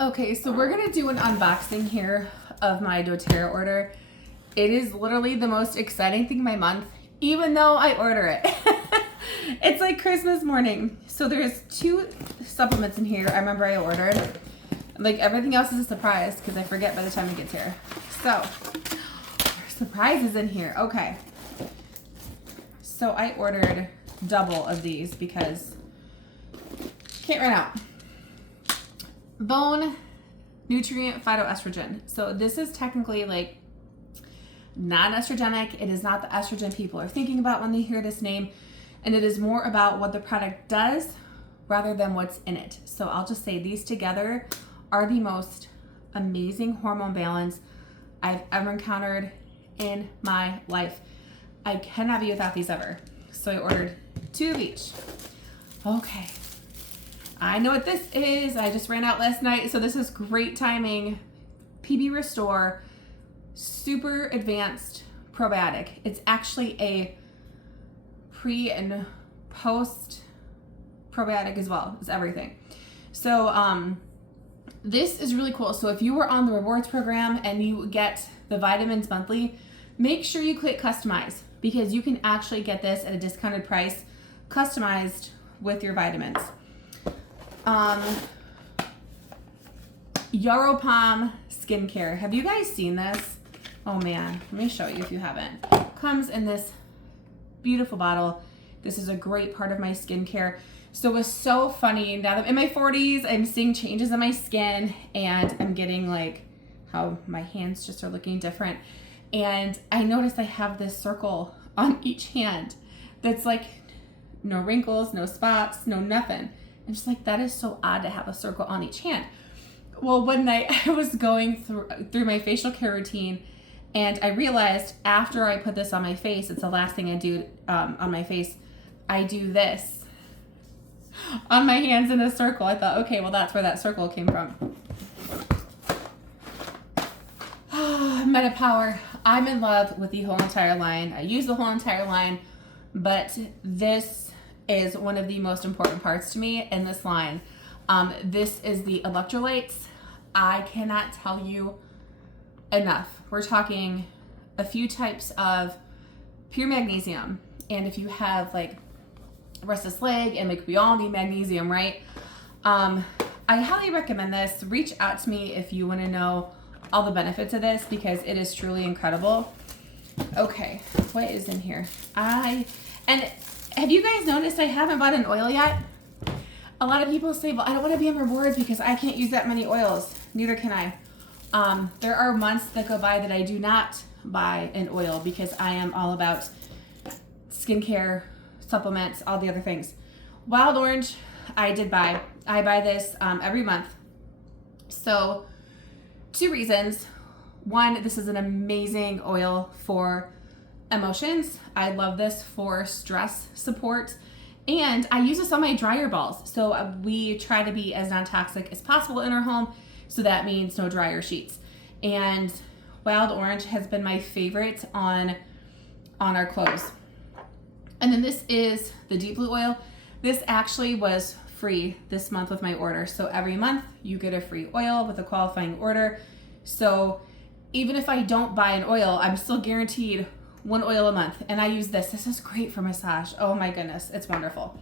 Okay, so we're gonna do an unboxing here of my doTERRA order. It is literally the most exciting thing of my month, even though I order it. It's like Christmas morning. So there's 2 supplements in here I remember I ordered. Like everything else is a surprise because I forget by the time it gets here. So, there's surprises in here. Okay. So I ordered double of these because can't run out. Bone nutrient phytoestrogen. So this is technically like non-estrogenic. It is not the estrogen people are thinking about when they hear this name. And it is more about what the product does rather than what's in it. So I'll just say these together are the most amazing hormone balance I've ever encountered in my life. I cannot be without these ever. So I ordered 2 of each. Okay. I know what this is. I just ran out last night, so this is great timing. PB Restore, super advanced probiotic. It's actually a pre and post probiotic as well. It's everything. So this is really cool. So if you were on the rewards program and you get the vitamins monthly, make sure you click customize because you can actually get this at a discounted price, customized with your vitamins. Yaropalm skincare. Have you guys seen this? Oh man, let me show you if you haven't. Comes in this beautiful bottle. This is a great part of my skincare. So it was so funny. Now that I'm in my 40s, I'm seeing changes in my skin and I'm getting like how my hands just are looking different. And I noticed I have this circle on each hand that's like no wrinkles, no spots, no nothing. I'm just like, that is so odd to have a circle on each hand. Well, one night I was going through my facial care routine and I realized after I put this on my face, it's the last thing I do on my face, I do this on my hands in a circle. I thought, okay, well that's where that circle came from. MetaPower. I'm in love with the whole entire line. I use the whole entire line, but this is one of the most important parts to me in this line. This is the electrolytes. I cannot tell you enough. We're talking a few types of pure magnesium. And if you have like restless leg and like we all need magnesium, right? I highly recommend this. Reach out to me if you want to know all the benefits of this because it is truly incredible. Okay, what is in here? And have you guys noticed I haven't bought an oil yet? A lot of people say, well, I don't want to be in rewards because I can't use that many oils. Neither can I. There are months that go by that I do not buy an oil because I am all about skincare, supplements, all the other things. Wild Orange, I did buy. I buy this every month. So 2 reasons. One, this is an amazing oil for emotions. I love this for stress support. And I use this on my dryer balls. So we try to be as non-toxic as possible in our home. So that means no dryer sheets. And Wild Orange has been my favorite on our clothes. And then this is the Deep Blue oil. This actually was free this month with my order. So every month you get a free oil with a qualifying order. So even if I don't buy an oil, I'm still guaranteed 1 oil a month. And I use this. This is great for massage. Oh my goodness, it's wonderful.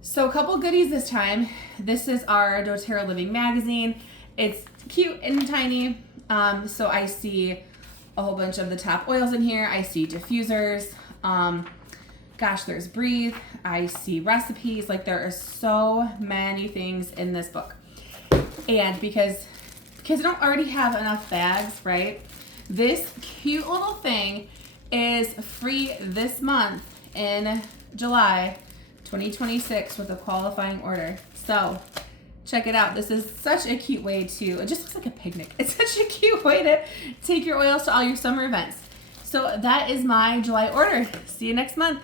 So a couple goodies this time. This is our doTERRA Living magazine. It's cute and tiny. So I see a whole bunch of the top oils in here. I see diffusers. Gosh, there's Breathe. I see recipes. Like there are so many things in this book. And because I don't already have enough bags, right? This cute little thing is free this month in July 2026 with a qualifying order. So check it out. This is such a cute way to, it just looks like a picnic. It's such a cute way to take your oils to all your summer events. So that is my July order. See you next month.